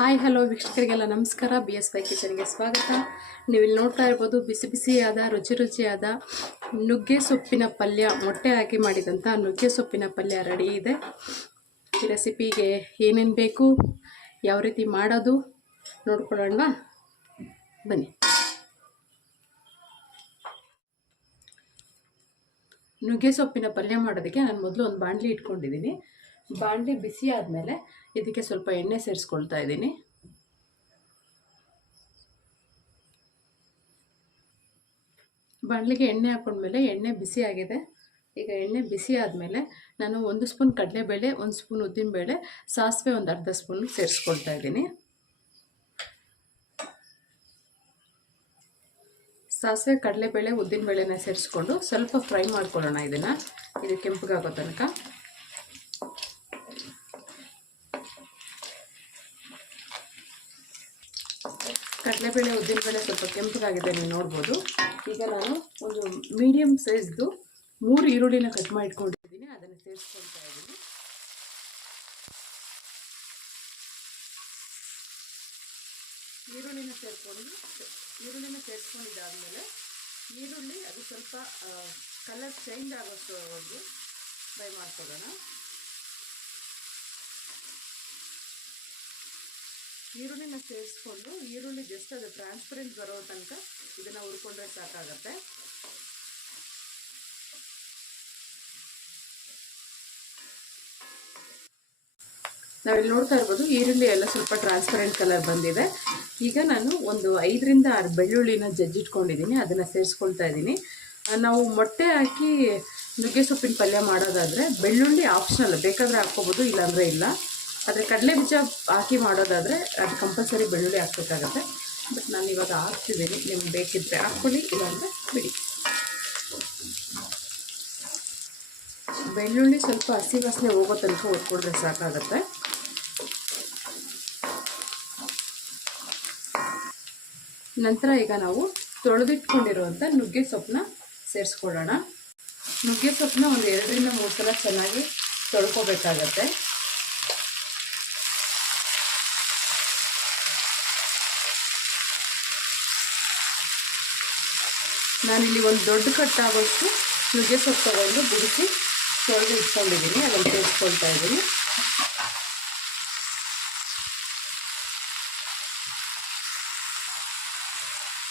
Hi hello ವೀಕ್ಷಕರಿಗೆಲ್ಲ ನಮಸ್ಕಾರ. BS5 ಕಿಚನ್ಗೆ ಸ್ವಾಗತ. ನೀವು ಇಲ್ಲಿ ನೋಡ್ತಾ ಇರ್ಬೋದು ಬಿಸಿ ಬಿಸಿಯಾದ ರುಚಿಯಾದ ನುಗ್ಗೆ ಸೊಪ್ಪಿನ ಪಲ್ಯ, ಮೊಟ್ಟೆ ಹಾಕಿ ಮಾಡಿದಂಥ ನುಗ್ಗೆ ಸೊಪ್ಪಿನ ಪಲ್ಯ ರೆಡಿ ಇದೆ. ಈ ರೆಸಿಪಿಗೆ ಏನೇನು ಬೇಕು, ಯಾವ ರೀತಿ ಮಾಡೋದು ನೋಡ್ಕೊಳ್ಳೋಣ ಬನ್ನಿ. ನುಗ್ಗೆ ಸೊಪ್ಪಿನ ಪಲ್ಯ ಮಾಡೋದಕ್ಕೆ ನಾನು ಮೊದಲು ಒಂದು ಬಾಣಲಿ ಇಟ್ಕೊಂಡಿದ್ದೀನಿ. ಬಾಣಲಿ ಬಿಸಿ ಆದಮೇಲೆ ಇದಕ್ಕೆ ಸ್ವಲ್ಪ ಎಣ್ಣೆ ಸೇರಿಸ್ಕೊಳ್ತಾ ಇದ್ದೀನಿ. ಬಾಣಲಿಗೆ ಎಣ್ಣೆ ಹಾಕೊಂಡ್ಮೇಲೆ ಎಣ್ಣೆ ಬಿಸಿ ಆಗಿದೆ. ಈಗ ಎಣ್ಣೆ ಬಿಸಿ ಆದಮೇಲೆ ನಾನು 1 ಸ್ಪೂನ್ ಕಡಲೆಬೇಳೆ, 1 ಸ್ಪೂನ್ ಉದ್ದಿನಬೇಳೆ, ಸಾಸಿವೆ ಒಂದು ಅರ್ಧ ಸ್ಪೂನ್ ಸೇರಿಸ್ಕೊಳ್ತಾ ಇದ್ದೀನಿ. ಸಾಸಿವೆ, ಕಡಲೆಬೇಳೆ, ಉದ್ದಿನಬೇಳೆನ ಸೇರಿಸ್ಕೊಂಡು ಸ್ವಲ್ಪ ಫ್ರೈ ಮಾಡ್ಕೊಳ್ಳೋಣ. ಇದು ಕೆಂಪಗಾಗೋ ತನಕ. ಕಡಲೆಬೇಳೆ, ಉದ್ದಿನಬೇಳೆ ಸ್ವಲ್ಪ ಕೆಂಪಗಾಗಿದೆ, ನೀವು ನೋಡ್ಬೋದು. ಈಗ ನಾನು ಒಂದು ಮೀಡಿಯಮ್ ಸೈಜ್ದು 3 ಈರುಳ್ಳಿನ ಕಟ್ ಮಾಡಿ ಇಟ್ಕೊಂಡಿದ್ದೀನಿ, ಅದನ್ನು ಸೇರಿಸ್ಕೊಳ್ತಾ ಇದ್ದೀನಿ. ಈರುಳ್ಳಿನ ಸೇರಿಸ್ಕೊಂಡಿದ್ದಾದಮೇಲೆ ಈರುಳ್ಳಿ ಅದು ಸ್ವಲ್ಪ ಕಲರ್ ಚೇಂಜ್ ಆಗೋಷ್ಟುವರೆಗೂ ಫ್ರೈ ಮಾಡ್ಕೊಳ್ಳೋಣ. ಈರುಳ್ಳಿನ ಸೇರಿಸ್ಕೊಂಡು ಈರುಳ್ಳಿ ಜಸ್ಟ್ ಅದು ಟ್ರಾನ್ಸ್ಪರೆಂಟ್ ಬರೋ ತನಕ ಇದನ್ನು ಹುರ್ಕೊಂಡ್ರೆ ಸಾಕಾಗತ್ತೆ. ನಾವಿಲ್ಲಿ ನೋಡ್ತಾ ಇರ್ಬೋದು ಈರುಳ್ಳಿ ಎಲ್ಲ ಸ್ವಲ್ಪ ಟ್ರಾನ್ಸ್ಪರೆಂಟ್ ಕಲರ್ ಬಂದಿದೆ. ಈಗ ನಾನು ಒಂದು 5 ರಿಂದ 6 ಬೆಳ್ಳುಳ್ಳಿನ ಜಜ್ಜಿಟ್ಕೊಂಡಿದ್ದೀನಿ, ಅದನ್ನು ಸೇರಿಸ್ಕೊಳ್ತಾ ಇದ್ದೀನಿ. ನಾವು ಮೊಟ್ಟೆ ಹಾಕಿ ನುಗ್ಗೆ ಸೊಪ್ಪಿನ ಪಲ್ಯ ಮಾಡೋದಾದರೆ ಬೆಳ್ಳುಳ್ಳಿ ಆಪ್ಷನಲ್, ಬೇಕಾದರೆ ಹಾಕ್ಕೋಬೋದು, ಇಲ್ಲಾಂದರೆ ಇಲ್ಲ. ಆದರೆ ಕಡಲೆ ಬೀಜ ಹಾಕಿ ಮಾಡೋದಾದರೆ ಅದು ಕಂಪಲ್ಸರಿ ಬೆಳ್ಳುಳ್ಳಿ ಹಾಕಬೇಕಾಗತ್ತೆ. ಬಟ್ ನಾನು ಇವಾಗ ಹಾಕ್ತಿದ್ದೀನಿ, ನಿಮ್ಗೆ ಬೇಕಿದ್ದರೆ ಹಾಕ್ಕೊಳ್ಳಿ, ಇಲ್ಲಾಂದರೆ ಬಿಡಿ. ಬೆಳ್ಳುಳ್ಳಿ ಸ್ವಲ್ಪ ಹಸಿ ವಾಸನೆ ಹೋಗೋ ತನಕ ಹುರ್ಕೊಂಡ್ರೆ ಸಾಕಾಗತ್ತೆ. ನಂತರ ಈಗ ನಾವು ತೊಳೆದಿಟ್ಕೊಂಡಿರುವಂಥ ನುಗ್ಗೆ ಸೊಪ್ಪನ್ನ ಸೇರಿಸ್ಕೊಳ್ಳೋಣ. ನುಗ್ಗೆ ಸೊಪ್ಪನ್ನ ಒಂದು 2 ರಿಂದ 3 ಸಲ ಚೆನ್ನಾಗಿ ತೊಳ್ಕೊಬೇಕಾಗತ್ತೆ. ನಾನಿಲ್ಲಿ ಒಂದು ದೊಡ್ಡ ಕಟ್ಟಾಗೋಷ್ಟು ನುಗ್ಗೆ ಸೊಪ್ಪು ತಗೊಂಡು ಬಿಡಿಸಿ ತೊಳೆದು ಇಟ್ಕೊಂಡಿದ್ದೀನಿ, ಅದನ್ನು ಸೇರಿಸ್ಕೊಳ್ತಾ ಇದ್ದೀನಿ.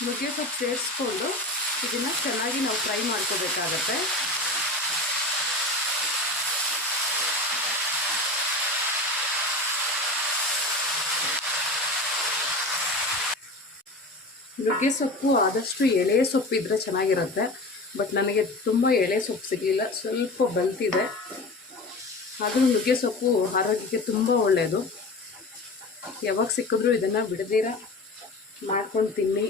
ನುಗ್ಗೆ ಸೊಪ್ಪು ಸೇರಿಸ್ಕೊಂಡು ಇದನ್ನು ಚೆನ್ನಾಗಿ ನಾವು ಫ್ರೈ ಮಾಡ್ಕೋಬೇಕಾಗತ್ತೆ. ನುಗ್ಗೆ ಸೊಪ್ಪು ಆದಷ್ಟು ಎಳೆ ಸೊಪ್ಪಿದ್ರೆ ಚೆನ್ನಾಗಿರುತ್ತೆ. ಬಟ್ ನನಗೆ ತುಂಬ ಎಳೆ ಸೊಪ್ಪು ಸಿಗಲಿಲ್ಲ, ಸ್ವಲ್ಪ ಬಲ್ತಿದೆ. ಆದರೂ ನುಗ್ಗೆ ಸೊಪ್ಪು ಆರೋಗ್ಯಕ್ಕೆ ತುಂಬ ಒಳ್ಳೆಯದು. ಯಾವಾಗ ಸಿಕ್ಕಿದ್ರೂ ಇದನ್ನು ಬಿಡದಿರ ಮಾಡ್ಕೊಂಡು ತಿನ್ನಿ.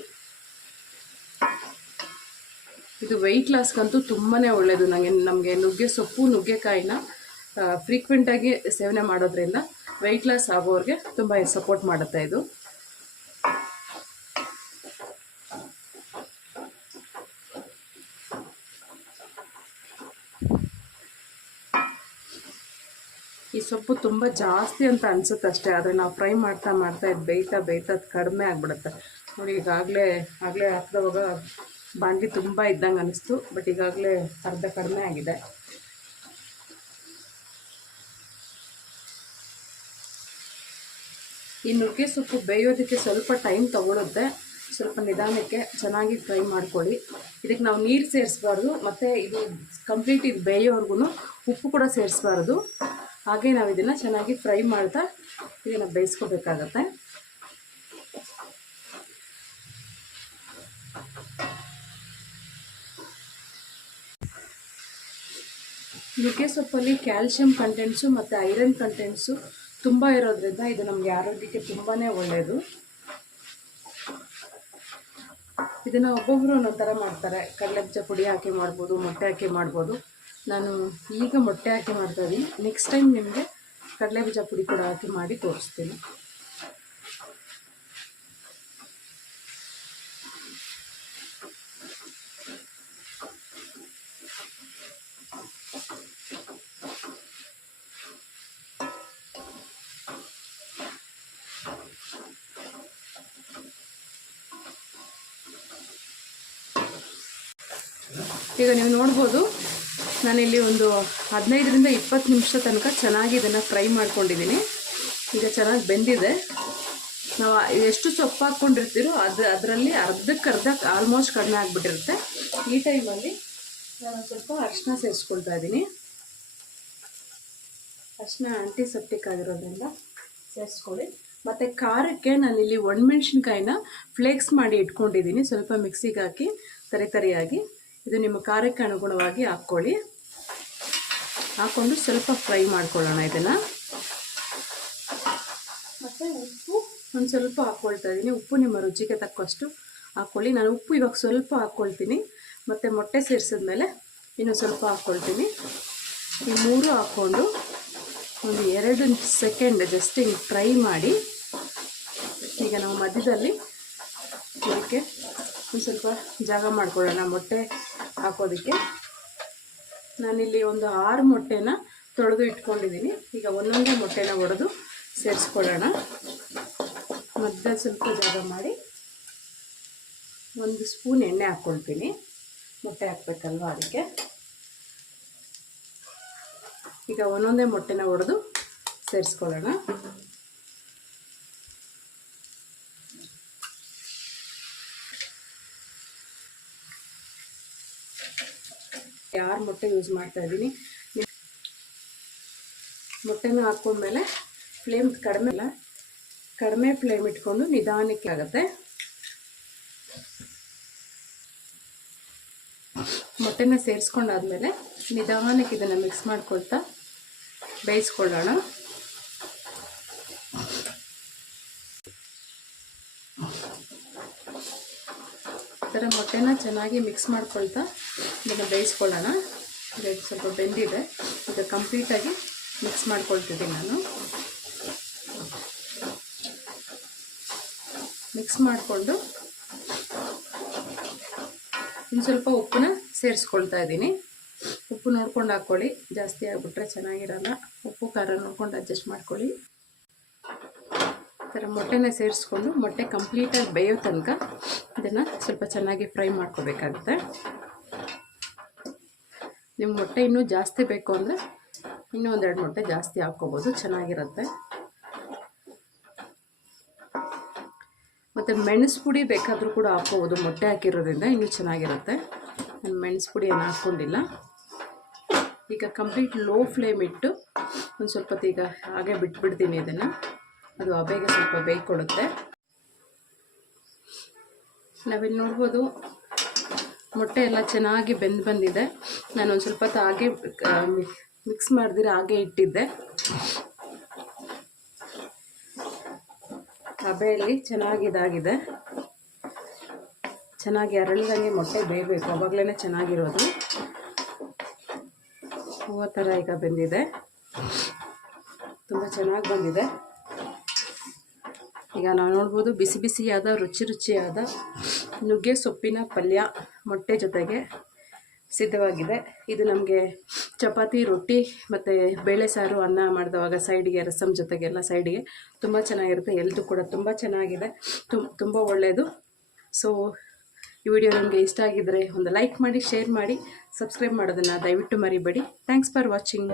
ಇದು ವೆಯ್ಟ್ ಲಾಸ್ಗಂತೂ ತುಂಬಾ ಒಳ್ಳೆಯದು. ನಮಗೆ ನುಗ್ಗೆ ಸೊಪ್ಪು, ನುಗ್ಗೆಕಾಯಿನ ಫ್ರೀಕ್ವೆಂಟಾಗಿ ಸೇವನೆ ಮಾಡೋದ್ರಿಂದ ವೆಯ್ಟ್ ಲಾಸ್ ಆಗೋರಿಗೆ ತುಂಬ ಸಪೋರ್ಟ್ ಮಾಡುತ್ತೆ ಇದು. ಈ ಸೊಪ್ಪು ತುಂಬ ಜಾಸ್ತಿ ಅಂತ ಅನಿಸುತ್ತೆ ಅಷ್ಟೇ, ಆದರೆ ನಾವು ಫ್ರೈ ಮಾಡ್ತಾ ಇದು ಬೇಯ್ತಾ ಕಡಿಮೆ ಆಗಿಬಿಡುತ್ತೆ. ನೋಡಿ, ಆಗಲೇ ಹಾಕಿದವಾಗ ಬಾಂಡ್ಲಿ ತುಂಬ ಇದ್ದಂಗೆ ಅನ್ನಿಸ್ತು, ಬಟ್ ಈಗಾಗಲೇ ಅರ್ಧ ಕಡಿಮೆ ಆಗಿದೆ. ಈ ನುಗ್ಗೆ ಸೊಪ್ಪು ಬೇಯೋದಕ್ಕೆ ಸ್ವಲ್ಪ ಟೈಮ್ ತಗೊಳುತ್ತೆ. ಸ್ವಲ್ಪ ನಿಧಾನಕ್ಕೆ ಚೆನ್ನಾಗಿ ಫ್ರೈ ಮಾಡ್ಕೊಳ್ಳಿ. ಇದಕ್ಕೆ ನಾವು ನೀರು ಸೇರಿಸಬಾರ್ದು, ಮತ್ತು ಇದು ಕಂಪ್ಲೀಟ್ ಇದು ಬೇಯೋವರೆಗೂ ಉಪ್ಪು ಕೂಡ ಸೇರಿಸಬಾರ್ದು. ಹಾಗೆ ನಾವು ಇದನ್ನು ಚೆನ್ನಾಗಿ ಫ್ರೈ ಮಾಡ್ತಾ ಇದನ್ನು ಬೇಯಿಸ್ಕೋಬೇಕಾಗತ್ತೆ. ನುಗ್ಗೆ ಸೊಪ್ಪಲ್ಲಿ ಕ್ಯಾಲ್ಶಿಯಂ ಕಂಟೆಂಟ್ಸು ಮತ್ತು ಐರನ್ ಕಂಟೆಂಟ್ಸು ತುಂಬ ಇರೋದ್ರಿಂದ ಇದು ನಮಗೆ ಆರೋಗ್ಯಕ್ಕೆ ತುಂಬಾ ಒಳ್ಳೆಯದು. ಇದನ್ನು ಒಬ್ಬೊಬ್ಬರು ಒಂದೊಂದು ಥರ ಮಾಡ್ತಾರೆ. ಕಡಲೆಬೀಜ ಪುಡಿ ಹಾಕಿ ಮಾಡ್ಬೋದು, ಮೊಟ್ಟೆ ಹಾಕಿ ಮಾಡ್ಬೋದು. ನಾನು ಈಗ ಮೊಟ್ಟೆ ಹಾಕಿ ಮಾಡ್ತಾಯಿದ್ದೀನಿ. ನೆಕ್ಸ್ಟ್ ಟೈಮ್ ನಿಮಗೆ ಕಡಲೆಬೀಜ ಪುಡಿ ಕೂಡ ಹಾಕಿ ಮಾಡಿ ತೋರಿಸ್ತೀನಿ. ಈಗ ನೀವು ನೋಡ್ಬೋದು ನಾನಿಲ್ಲಿ ಒಂದು 15ರಿಂದ 20 ನಿಮಿಷ ತನಕ ಚೆನ್ನಾಗಿ ಇದನ್ನು ಫ್ರೈ ಮಾಡ್ಕೊಂಡಿದ್ದೀನಿ. ಈಗ ಚೆನ್ನಾಗಿ ಬೆಂದಿದೆ. ನಾವು ಎಷ್ಟು ಸೊಪ್ಪು ಹಾಕ್ಕೊಂಡಿರ್ತೀರೋ ಅದರಲ್ಲಿ ಅರ್ಧಕ್ಕರ್ಧ ಆಲ್ಮೋಸ್ಟ್ ಕಡಿಮೆ ಆಗಿಬಿಟ್ಟಿರುತ್ತೆ. ಈ ಟೈಮಲ್ಲಿ ನಾನು ಸ್ವಲ್ಪ ಅರಿಶಿನ ಸೇರಿಸ್ಕೊಳ್ತಾ ಇದ್ದೀನಿ. ಅರಿಶಿನ ಆಂಟಿಸೆಪ್ಟಿಕ್ ಆಗಿರೋದ್ರಿಂದ ಸೇರಿಸ್ಕೊಳ್ಳಿ. ಮತ್ತು ಖಾರಕ್ಕೆ ನಾನಿಲ್ಲಿ ಒಣಮೆಣ್ಸಿನ್ಕಾಯಿನ ಫ್ಲೇಕ್ಸ್ ಮಾಡಿ ಇಟ್ಕೊಂಡಿದ್ದೀನಿ. ಸ್ವಲ್ಪ ಮಿಕ್ಸಿಗೆ ಹಾಕಿ ತರಿಯಾಗಿ ಇದು ನಿಮ್ಮ ಖಾರಕ್ಕೆ ಅನುಗುಣವಾಗಿ ಹಾಕ್ಕೊಳ್ಳಿ. ಹಾಕ್ಕೊಂಡು ಸ್ವಲ್ಪ ಫ್ರೈ ಮಾಡ್ಕೊಳ್ಳೋಣ ಇದನ್ನು. ಮತ್ತು ಉಪ್ಪು ಒಂದು ಸ್ವಲ್ಪ ಹಾಕ್ಕೊಳ್ತಾ ಇದ್ದೀನಿ. ಉಪ್ಪು ನಿಮ್ಮ ರುಚಿಗೆ ತಕ್ಕಷ್ಟು ಹಾಕ್ಕೊಳ್ಳಿ. ನಾನು ಉಪ್ಪು ಇವಾಗ ಸ್ವಲ್ಪ ಹಾಕ್ಕೊಳ್ತೀನಿ. ಮತ್ತು ಮೊಟ್ಟೆ ಸೇರಿಸಿದ್ಮೇಲೆ ಇನ್ನೂ ಸ್ವಲ್ಪ ಹಾಕ್ಕೊಳ್ತೀನಿ. ಈ 3 ಹಾಕ್ಕೊಂಡು ಒಂದು 2 ಸೆಕೆಂಡ್ ಜಸ್ಟ್ ಹಿಂಗೆ ಫ್ರೈ ಮಾಡಿ, ಈಗ ನಾವು ಮಧ್ಯದಲ್ಲಿ ಇದಕ್ಕೆ ಒಂದು ಸ್ವಲ್ಪ ಜಾಗ ಮಾಡ್ಕೊಳ್ಳೋಣ ಮೊಟ್ಟೆ ಹಾಕೋದಕ್ಕೆ. ನಾನಿಲ್ಲಿ ಒಂದು 6 ಮೊಟ್ಟೆನ ತೊಳೆದು ಇಟ್ಕೊಂಡಿದ್ದೀನಿ. ಈಗ ಒಂದೊಂದೇ ಮೊಟ್ಟೆನ ಒಡೆದು ಸೇರಿಸ್ಕೊಳ್ಳೋಣ. ಮಧ್ಯದಲ್ಲಿ ಸ್ವಲ್ಪ ಜಾಗ ಮಾಡಿ 1 ಸ್ಪೂನ್ ಎಣ್ಣೆ ಹಾಕ್ಕೊಳ್ತೀನಿ. ಮೊಟ್ಟೆ ಹಾಕ್ಬೇಕಲ್ವ ಅದಕ್ಕೆ. ಈಗ ಒಂದೊಂದೇ ಮೊಟ್ಟೆನ ಒಡೆದು ಸೇರಿಸ್ಕೊಳ್ಳೋಣ. ಯಾರು ಮೊಟ್ಟೆ ಯೂಸ್ ಮಾಡ್ತಾ ಇದ್ದೀನಿ. ಮೊಟ್ಟೆನ ಹಾಕ್ಕೊಂಡ್ಮೇಲೆ ಫ್ಲೇಮ್ ಕಡಿಮೆ ಫ್ಲೇಮ್ ಇಟ್ಕೊಂಡು ನಿಧಾನಕ್ಕೆ ಆಗುತ್ತೆ. ಮೊಟ್ಟೆನ ಸೇರಿಸ್ಕೊಂಡಾದ್ಮೇಲೆ ನಿಧಾನಕ್ಕೆ ಇದನ್ನು ಮಿಕ್ಸ್ ಮಾಡ್ಕೊಳ್ತಾ ಬೇಯಿಸ್ಕೊಳ್ಳೋಣ. ಈ ಥರ ಮೊಟ್ಟೆನ ಚೆನ್ನಾಗಿ ಮಿಕ್ಸ್ ಮಾಡ್ಕೊಳ್ತಾ ಇದನ್ನು ಬೇಯಿಸ್ಕೊಳ್ಳೋಣ. ಈಗ ಸ್ವಲ್ಪ ಬೆಂದಿದೆ. ಈಗ ಕಂಪ್ಲೀಟಾಗಿ ಮಿಕ್ಸ್ ಮಾಡ್ಕೊಳ್ತಿದ್ದೀನಿ ನಾನು. ಮಿಕ್ಸ್ ಮಾಡಿಕೊಂಡು ಇನ್ನು ಸ್ವಲ್ಪ ಉಪ್ಪನ್ನ ಸೇರಿಸ್ಕೊಳ್ತಾ ಇದ್ದೀನಿ. ಉಪ್ಪು ನೋಡ್ಕೊಂಡು ಹಾಕ್ಕೊಳ್ಳಿ. ಜಾಸ್ತಿ ಆಗಿಬಿಟ್ರೆ ಚೆನ್ನಾಗಿರಲ್ಲ. ಉಪ್ಪು ಖಾರ ನೋಡ್ಕೊಂಡು ಅಡ್ಜಸ್ಟ್ ಮಾಡ್ಕೊಳ್ಳಿ. ಈ ಥರ ಮೊಟ್ಟೆನ ಸೇರಿಸ್ಕೊಂಡು ಮೊಟ್ಟೆ ಕಂಪ್ಲೀಟಾಗಿ ಬೇಯೋ ತನಕ ಇದನ್ನು ಸ್ವಲ್ಪ ಚೆನ್ನಾಗಿ ಫ್ರೈ ಮಾಡ್ಕೋಬೇಕಾಗುತ್ತೆ. ನಿಮ್ಮ ಮೊಟ್ಟೆ ಇನ್ನೂ ಜಾಸ್ತಿ ಬೇಕು ಅಂದರೆ ಇನ್ನೂ 1-2 ಮೊಟ್ಟೆ ಜಾಸ್ತಿ ಹಾಕ್ಕೋಬೋದು, ಚೆನ್ನಾಗಿರುತ್ತೆ. ಮತ್ತು ಮೆಣಸು ಪುಡಿ ಬೇಕಾದರೂ ಕೂಡ ಹಾಕ್ಕೋಬೋದು. ಮೊಟ್ಟೆ ಹಾಕಿರೋದ್ರಿಂದ ಇನ್ನೂ ಚೆನ್ನಾಗಿರುತ್ತೆ. ನಾನು ಮೆಣಸು ಪುಡಿ ಏನು ಹಾಕ್ಕೊಂಡಿಲ್ಲ. ಈಗ ಕಂಪ್ಲೀಟ್ ಲೋ ಫ್ಲೇಮ್ ಇಟ್ಟು ಒಂದು ಸ್ವಲ್ಪ ಹೊತ್ತು ಈಗ ಹಾಗೆ ಬಿಟ್ಬಿಡ್ತೀನಿ ಇದನ್ನು. ಅದು ಬೇಗ ಸ್ವಲ್ಪ ಬೇಯ್ಕೊಡುತ್ತೆ. ನಾವಿಲ್ಲಿ ನೋಡ್ಬೋದು ಮೊಟ್ಟೆ ಎಲ್ಲ ಚೆನ್ನಾಗಿ ಬಂದಿದೆ. ನಾನು ಒಂದು ಸ್ವಲ್ಪ ಹೊತ್ತು ಹಾಗೆ ಮಿಕ್ಸ್ ಮಾಡಿದಿರ ಹಾಗೆ ಇಟ್ಟಿದ್ದೆ. ಹಬೆಯಲ್ಲಿ ಚೆನ್ನಾಗಿ ಇದಾಗಿದೆ. ಚೆನ್ನಾಗಿ ಅರಳಿದಂಗೆ ಮೊಟ್ಟೆ ಬೇಯಬೇಕು, ಆವಾಗಲೇ ಚೆನ್ನಾಗಿರೋದು. ಹೂವು ಥರ ಈಗ ಬೆಂದಿದೆ, ತುಂಬ ಚೆನ್ನಾಗಿ ಬಂದಿದೆ. ಈಗ ನಾವು ನೋಡ್ಬೋದು ಬಿಸಿ ಬಿಸಿಯಾದ ರುಚಿಯಾದ ನುಗ್ಗೆ ಸೊಪ್ಪಿನ ಪಲ್ಯ ಮೊಟ್ಟೆ ಜೊತೆಗೆ ಸಿದ್ಧವಾಗಿದೆ. ಇದು ನಮಗೆ ಚಪಾತಿ, ರೊಟ್ಟಿ ಮತ್ತು ಬೇಳೆ ಸಾರು, ಅನ್ನ ಮಾಡಿದವಾಗ ಸೈಡಿಗೆ, ರಸಮ್ ಜೊತೆಗೆಲ್ಲ ಸೈಡಿಗೆ ತುಂಬ ಚೆನ್ನಾಗಿರುತ್ತೆ. ಎಲ್ದು ಕೂಡ ತುಂಬ ಚೆನ್ನಾಗಿದೆ, ತುಂಬ ಒಳ್ಳೆಯದು. ಸೊ ಈ ವಿಡಿಯೋ ನಿಮಗೆ ಇಷ್ಟ ಆಗಿದ್ದರೆ ಒಂದು ಲೈಕ್ ಮಾಡಿ, ಶೇರ್ ಮಾಡಿ, ಸಬ್ಸ್ಕ್ರೈಬ್ ಮಾಡೋದನ್ನು ದಯವಿಟ್ಟು ಮರಿಬೇಡಿ. Thanks for watching.